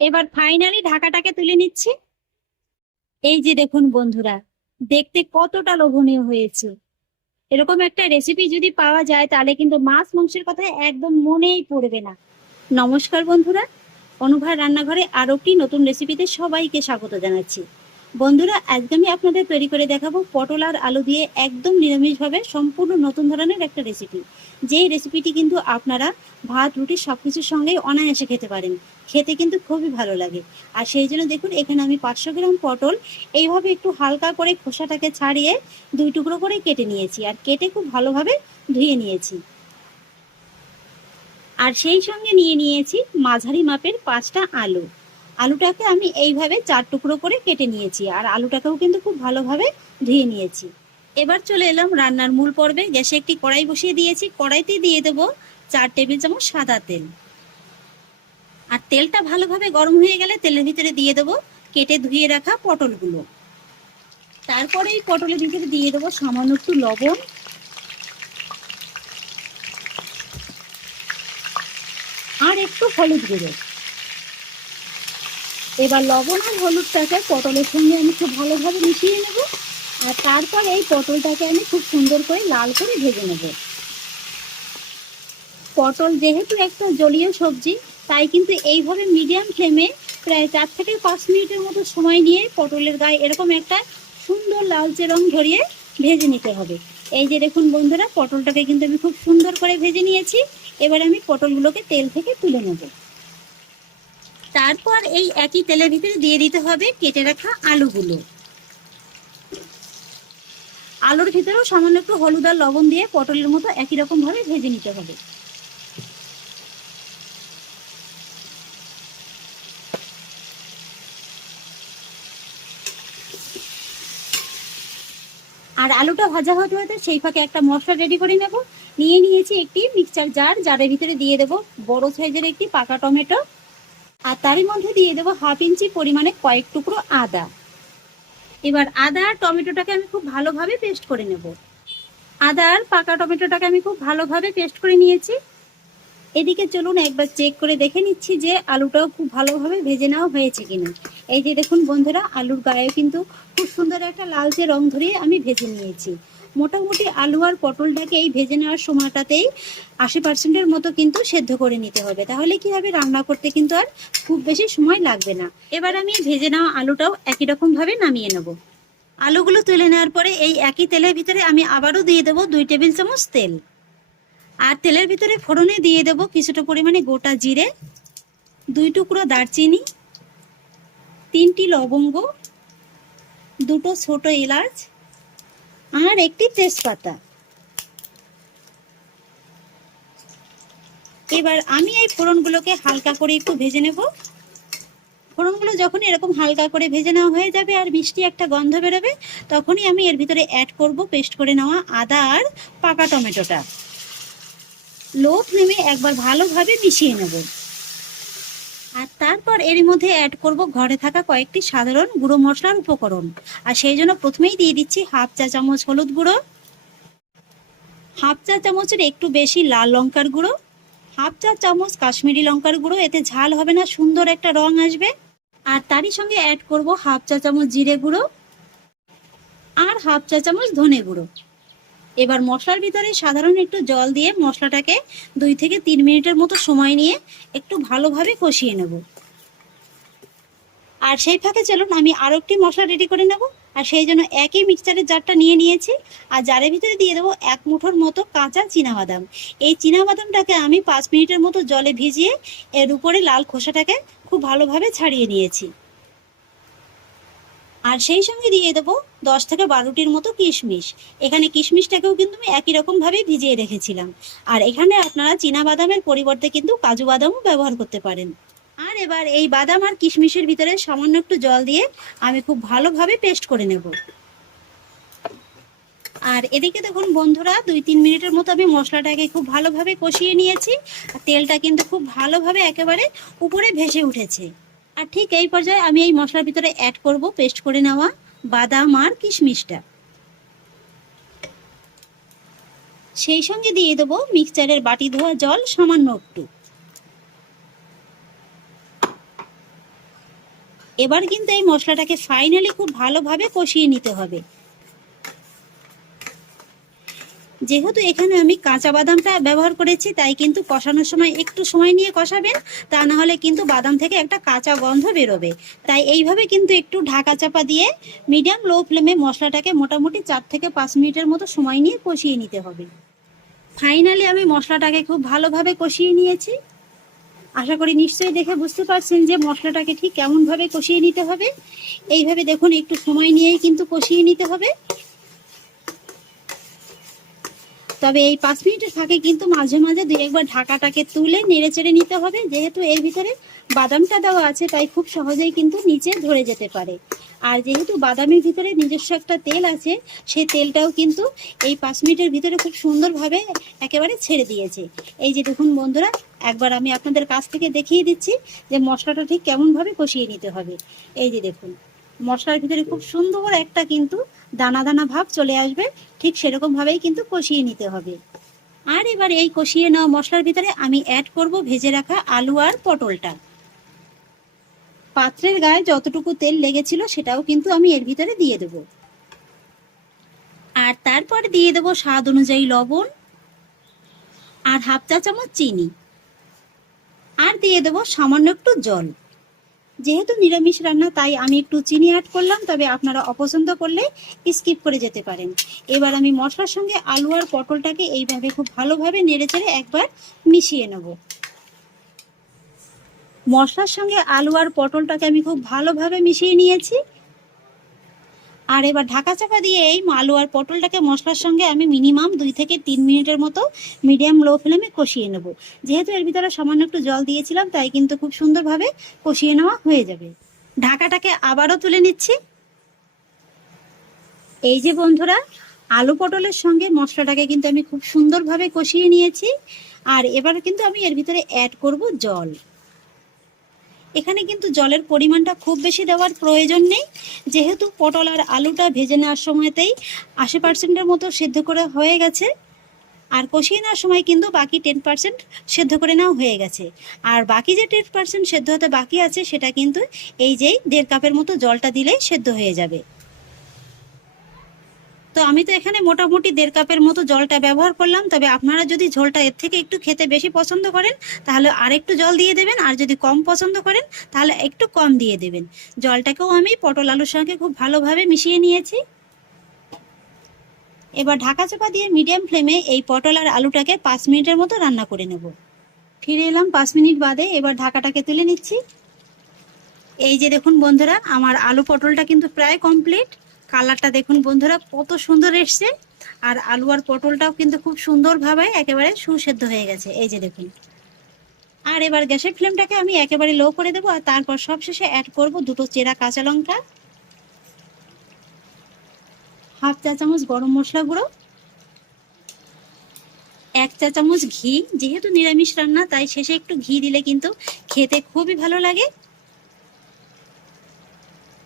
এবার ফাইনালি ঢাকাটাকে তুলে নিচ্ছি। এই যে দেখুন বন্ধুরা, দেখতে কতটা লোভনীয় হয়েছে। এরকম একটা রেসিপি যদি পাওয়া যায়, তাহলে কিন্তু মাছ মাংসের কথা একদম মনেই পড়বে না। নমস্কার বন্ধুরা অনুভার রান্নাঘরে আরও একটি নতুন রেসিপিতে সবাইকে স্বাগত জানাচ্ছি। বন্ধুরা, আজকে আমি আপনাদের তৈরি করে দেখাবো পটল আর আলু দিয়ে একদম নিরামিষভাবে সম্পূর্ণ নতুন ধরনের একটা রেসিপি যেই রেসিপিটি কিন্তু আপনারা ভাত, রুটি সব কিছুর সঙ্গে অনায়াসে খেতে পারেন। খেতে কিন্তু খুবই ভালো লাগে। আর সেই জন্য দেখুন, এখানে আমি পাঁচশো গ্রাম পটল এইভাবে একটু হালকা করে খোসাটাকে ছাড়িয়ে দুই টুকরো করে কেটে নিয়েছি। আর কেটে খুব ভালোভাবে ধুয়ে নিয়েছি। আর সেই সঙ্গে নিয়ে নিয়েছি মাঝারি মাপের পাঁচটা আলু। আলুটাকে আমি এইভাবে চার টুকরো করে কেটে নিয়েছি। আর আলুটাকেও কিন্তু খুব ভালোভাবে ধুয়ে নিয়েছি। এবার চলে এলাম রান্নার মূল পর্বে। গ্যাসে একটি কড়াই বসিয়ে দিয়েছি। কড়াইতে দিয়ে দেবো চার টেবিল চামচ সাদা তেল। আর তেলটা ভালোভাবে গরম হয়ে গেলে তেলের ভিতরে দিয়ে দেবো কেটে ধুয়ে রাখা পটলগুলো। তারপরে এই পটলের ভিতরে দিয়ে দেবো সামান্য একটু লবণ। আর একটু হলুদ গুঁড়ো। এবার লবণ আর হলুদটাকে পটলের সঙ্গে আমি খুব ভালোভাবে মিশিয়ে নেব। আর তারপর এই পটলটাকে আমি খুব সুন্দর করে লাল করে ভেজে নেব। পটল যেহেতু একটা জলীয় সবজি, তাই কিন্তু এইভাবে মিডিয়াম ফ্লেমে প্রায় চার থেকে পাঁচ মিনিটের মতো সময় নিয়ে পটলের গায়ে এরকম একটা সুন্দর লালচে রং ধরিয়ে ভেজে নিতে হবে। এই যে দেখুন বন্ধুরা, পটলটাকে কিন্তু আমি খুব সুন্দর করে ভেজে নিয়েছি। এবার আমি পটলগুলোকে তেল থেকে তুলে নেব। তারপর এই একই তেলের ভিতরে দিয়ে দিতে হবে কেটে রাখা আলুগুলো। আলুর ভিতরেও সামান্য একটু হলুদ আর লবণ দিয়ে পটলের মতো একই রকম ভাবে ভেজে নিতে হবে। আর আলুটা ভাজা হতে হতে সেই ফাঁকে একটা মশলা রেডি করে নেব। নিয়ে নিয়েছি একটি মিক্সচার জার জারের ভিতরে দিয়ে দেব বড় সাইজের একটি পাকা টমেটো। আর তারই মধ্যে দিয়ে দেবো হাফ ইঞ্চি পরিমাণে কয়েক টুকরো আদা। এবার আদা আর টমেটোটাকে আমি খুব ভালোভাবে পেস্ট করে নেব। আদা আর পাকা টমেটোটাকে আমি খুব ভালোভাবে পেস্ট করে নিয়েছি। এদিকে চলুন একবার চেক করে দেখে নিচ্ছি যে আলুটাও খুব ভালোভাবে ভেজে নেওয়া হয়েছে কিনা। এই যে দেখুন বন্ধুরা, আলুর গায়ে কিন্তু খুব সুন্দর একটা লালচে রং ধরিয়ে আমি ভেজে নিয়েছি। মোটামুটি আলু আর পটলটাকে এই ভেজে নেওয়ার সময়টাতেই আশি পার্সেন্টের মতো কিন্তু সেদ্ধ করে নিতে হবে। তাহলে কি হবে? রান্না করতে কিন্তু আর খুব বেশি সময় লাগবে না। এবার আমি ভেজে নেওয়া আলুটাও একই রকম ভাবে নামিয়ে নেব। আলুগুলো তুলে নেওয়ার পরে এই একই তেলের ভিতরে আমি আবারও দিয়ে দেবো দুই টেবিল চামচ তেল। আর তেলের ভিতরে ফোড়নে দিয়ে দেবো কিছুটা পরিমাণে গোটা জিরে, দুই টুকরো দারচিনি, তিনটি লবঙ্গ, দুটো ছোট এলাচ আর একটি তেজপাতা। এবার আমি এই ফোড়নগুলোকে হালকা করে একটু ভেজে নেব। ফোড়নগুলো যখন এরকম হালকা করে ভেজে নেওয়া হয়ে যাবে আর মিষ্টি একটা গন্ধ বেরোবে, তখনই আমি এর ভিতরে অ্যাড করব পেস্ট করে নেওয়া আদা আর পাকা টমেটোটা। লো ফ্লেমে একবার ভালোভাবে মিশিয়ে নেব। আর তারপর এর মধ্যে অ্যাড করব ঘরে থাকা কয়েকটি সাধারণ গুঁড়ো মশলার উপকরণ। আর সেই জন্য প্রথমেই দিয়ে দিচ্ছি হাফ চা চামচ হলুদ গুঁড়ো, হাফ চা চামচের একটু বেশি লাল লঙ্কার গুঁড়ো, হাফ চা চামচ কাশ্মীরি লঙ্কার গুঁড়ো, এতে ঝাল হবে না, সুন্দর একটা রং আসবে। আর তারই সঙ্গে অ্যাড করব হাফ চা চামচ জিরে গুঁড়ো আর হাফ চা চামচ ধনে গুঁড়ো। এবার মশলার ভিতরে সাধারণ একটু জল দিয়ে মশলাটাকে দুই থেকে তিন মিনিটের মতো সময় নিয়ে একটু ভালোভাবে কষিয়ে নেব। আর সেই ফাঁকে চলুন, আমি আরও একটি মশলা রেডি করে নেব। আর সেই জন্য একই মিক্সচারের জারটা নিয়ে নিয়েছি। আর জারের ভিতরে দিয়ে দেবো এক মুঠোর মতো কাঁচা বাদাম এই বাদামটাকে আমি পাঁচ মিনিটের মতো জলে ভিজিয়ে এর উপরে লাল খোসাটাকে খুব ভালোভাবে ছাড়িয়ে নিয়েছি। আর সেই সঙ্গে দিয়ে দেবো দশ থেকে বারোটির মতো কিশমিশ। এখানে কিশমিশটাকেও কিন্তু আমি একই রকমভাবে ভিজিয়ে রেখেছিলাম। আর এখানে আপনারা চীনা বাদামের পরিবর্তে কিন্তু কাজু বাদামও ব্যবহার করতে পারেন। আর এবার এই বাদাম আর কিশমিশের ভিতরে সামান্য একটু জল দিয়ে আমি খুব ভালোভাবে পেস্ট করে নেব। আর এদিকে দেখুন বন্ধুরা, দুই তিন মিনিটের মতো আমি মশলাটাকে খুব ভালোভাবে কষিয়ে নিয়েছি। তেলটা কিন্তু খুব ভালোভাবে একেবারে উপরে ভেসে উঠেছে। আর ঠিক এই পর্যায়ে আমি এই মশলার ভিতরে অ্যাড করব পেস্ট করে নেওয়া বাদাম আর কিশমিশটা। সেই সঙ্গে দিয়ে দেবো মিক্সচারের বাটি ধোয়া জল সামান্য একটু। এবার কিন্তু এই মশলাটাকে ফাইনালি খুব ভালোভাবে কষিয়ে নিতে হবে। যেহেতু এখানে আমি কাঁচা বাদামটা ব্যবহার করেছি, তাই কিন্তু কষানোর সময় একটু সময় নিয়ে কষাবেন, তা না হলে কিন্তু বাদাম থেকে একটা কাঁচা গন্ধ বেরোবে। তাই এইভাবে কিন্তু একটু ঢাকা চাপা দিয়ে মিডিয়াম লো ফ্লেমে মশলাটাকে মোটামুটি চার থেকে পাঁচ মিনিটের মতো সময় নিয়ে কষিয়ে নিতে হবে। ফাইনালি আমি মশলাটাকে খুব ভালোভাবে কষিয়ে নিয়েছি। আশা করি নিশ্চয়ই দেখে বুঝতে পারছেন যে মশলাটাকে ঠিক কেমনভাবে কষিয়ে নিতে হবে। এইভাবে দেখুন, একটু সময় নিয়েই কিন্তু কষিয়ে নিতে হবে। তবে এই পাঁচ মিনিটের ফাঁকে কিন্তু মাঝে মাঝে দুই একবার ঢাকাটাকে তুলে নেড়ে চেড়ে নিতে হবে। যেহেতু এর ভিতরে বাদামটা দেওয়া আছে, তাই খুব সহজেই কিন্তু নিচে ধরে যেতে পারে। আর যেহেতু বাদামের ভিতরে নিজস্ব একটা তেল আছে, সেই তেলটাও কিন্তু এই পাঁচ মিনিটের ভিতরে খুব সুন্দরভাবে একেবারে ছেড়ে দিয়েছে। এই যে দেখুন বন্ধুরা, একবার আমি আপনাদের কাছ থেকে দেখিয়ে দিচ্ছি যে মশলাটা ঠিক কেমনভাবে কষিয়ে নিতে হবে। এই যে দেখুন মশলার ভিতরে খুব সুন্দর একটা কিন্তু দানা দানা ভাব চলে আসবে। ঠিক সেরকম ভাবেই কিন্তু কষিয়ে নিতে হবে। আর এবার এই কষিয়ে নেওয়া মশলার ভিতরে আমি অ্যাড করব ভেজে রাখা আলু আর পটলটা। পাত্রের গায়ে যতটুকু তেল লেগেছিল সেটাও কিন্তু আমি এর ভিতরে দিয়ে দেব। আর তারপর দিয়ে দেব স্বাদ অনুযায়ী লবণ আর হাফ চা চামচ চিনি। আর দিয়ে দেব সামান্য একটু জল। যেহেতু নিরামিষ রান্না, তাই আমি একটু চিনি অ্যাড করলাম, তবে আপনারা অপছন্দ করলে স্কিপ করে যেতে পারেন। এবার আমি মশলার সঙ্গে আলু আর পটলটাকে এইভাবে খুব ভালোভাবে নেড়েচেড়ে একবার মিশিয়ে নেব। মশলার সঙ্গে আলু আর পটলটাকে আমি খুব ভালোভাবে মিশিয়ে নিয়েছি। আর এবার ঢাকা চাপা দিয়ে এই আলু আর পটলটাকে মশলার সঙ্গে আমি মিনিমাম দুই থেকে তিন মিনিটের মতো মিডিয়াম লো ফ্লেমে কষিয়ে নেব। যেহেতু এর ভিতরে সামান্য একটু জল দিয়েছিলাম, তাই কিন্তু খুব সুন্দরভাবে কষিয়ে নেওয়া হয়ে যাবে। ঢাকাটাকে আবারও তুলে নিচ্ছি। এই যে বন্ধুরা, আলু পটলের সঙ্গে মশলাটাকে কিন্তু আমি খুব সুন্দরভাবে কষিয়ে নিয়েছি। আর এবার কিন্তু আমি এর ভিতরে অ্যাড করব জল। এখানে কিন্তু জলের পরিমাণটা খুব বেশি দেওয়ার প্রয়োজন নেই। যেহেতু পটল আর আলুটা ভেজে নেওয়ার সময়তেই আশি পার্সেন্টের মতো সেদ্ধ করে হয়ে গেছে। আর কষিয়ে নেওয়ার সময় কিন্তু বাকি টেন পার্সেন্ট সেদ্ধ করে নেওয়া হয়ে গেছে। আর বাকি যে টেন পার্সেন্ট সেদ্ধ হতে বাকি আছে, সেটা কিন্তু এই যেই দেড় কাপের মতো জলটা দিলেই সেদ্ধ হয়ে যাবে। তো আমি তো এখানে মোটামুটি দেড় কাপের মতো জলটা ব্যবহার করলাম। তবে আপনারা যদি ঝোলটা এর থেকে একটু খেতে বেশি পছন্দ করেন, তাহলে আর একটু জল দিয়ে দেবেন। আর যদি কম পছন্দ করেন, তাহলে একটু কম দিয়ে দেবেন। জলটাকেও আমি পটল আলুর সঙ্গে খুব ভালোভাবে মিশিয়ে নিয়েছি। এবার ঢাকা চাপা দিয়ে মিডিয়াম ফ্লেমে এই পটল আর আলুটাকে পাঁচ মিনিটের মতো রান্না করে নেব। ফিরে এলাম পাঁচ মিনিট বাদে, এবার ঢাকাটাকে তুলে নিচ্ছি। এই যে দেখুন বন্ধুরা, আমার আলু পটলটা কিন্তু প্রায় কমপ্লিট কালারটা দেখুন বন্ধুরা, কত সুন্দর এসছে। আর আলু আর পটলটাও কিন্তু খুব সুন্দরভাবে একেবারে সুসেদ্ধ হয়ে গেছে, এই যে দেখুন। আর এবার গ্যাসের ফ্লেমটাকে আমি একেবারে লো করে দেবো, আর তারপর সবশেষে অ্যাড করব দুটো চেরা কাঁচা লঙ্কা, হাফ চা চামচ গরম মশলা গুঁড়ো, এক চা চামচ ঘি। যেহেতু নিরামিষ রান্না, তাই শেষে একটু ঘি দিলে কিন্তু খেতে খুবই ভালো লাগে।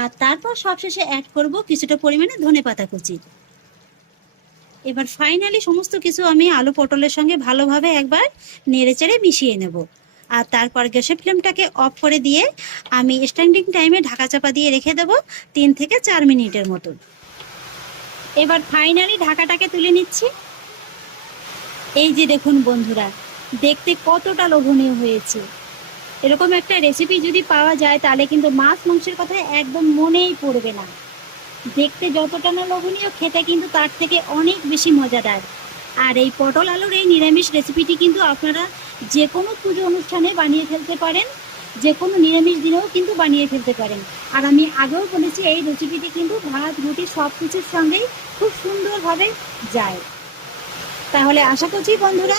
আর তারপর সবশেষে অ্যাড করব কিছুটা পরিমাণে ধনে পাতা কুচি। এবার ফাইনালি সমস্ত কিছু আমি আলু পটলের সঙ্গে ভালোভাবে একবার নেড়েচেড়ে মিশিয়ে নেব। আর তারপর গ্যাসের ফ্লেমটাকে অফ করে দিয়ে আমি স্ট্যান্ডিং টাইমে ঢাকা চাপা দিয়ে রেখে দেব তিন থেকে চার মিনিটের মতো এবার ফাইনালি ঢাকাটাকে তুলে নিচ্ছি। এই যে দেখুন বন্ধুরা, দেখতে কতটা লোভনীয় হয়েছে। এরকম একটা রেসিপি যদি পাওয়া যায়, তাহলে কিন্তু মাছ মাংসের কথা একদম মনেই পড়বে না। দেখতে যতটা না লোভনীয়, খেতে কিন্তু তার থেকে অনেক বেশি মজাদার। আর এই পটল আলুর এই নিরামিষ রেসিপিটি কিন্তু আপনারা যে কোনো পুজো অনুষ্ঠানে বানিয়ে ফেলতে পারেন যে কোনো নিরামিষ দিনেও কিন্তু বানিয়ে ফেলতে পারেন। আর আমি আগেও বলেছি, এই রেসিপিটি কিন্তু ভাত, রুটি সব কিছুর সঙ্গেই খুব সুন্দরভাবে যায়। তাহলে আশা করছি বন্ধুরা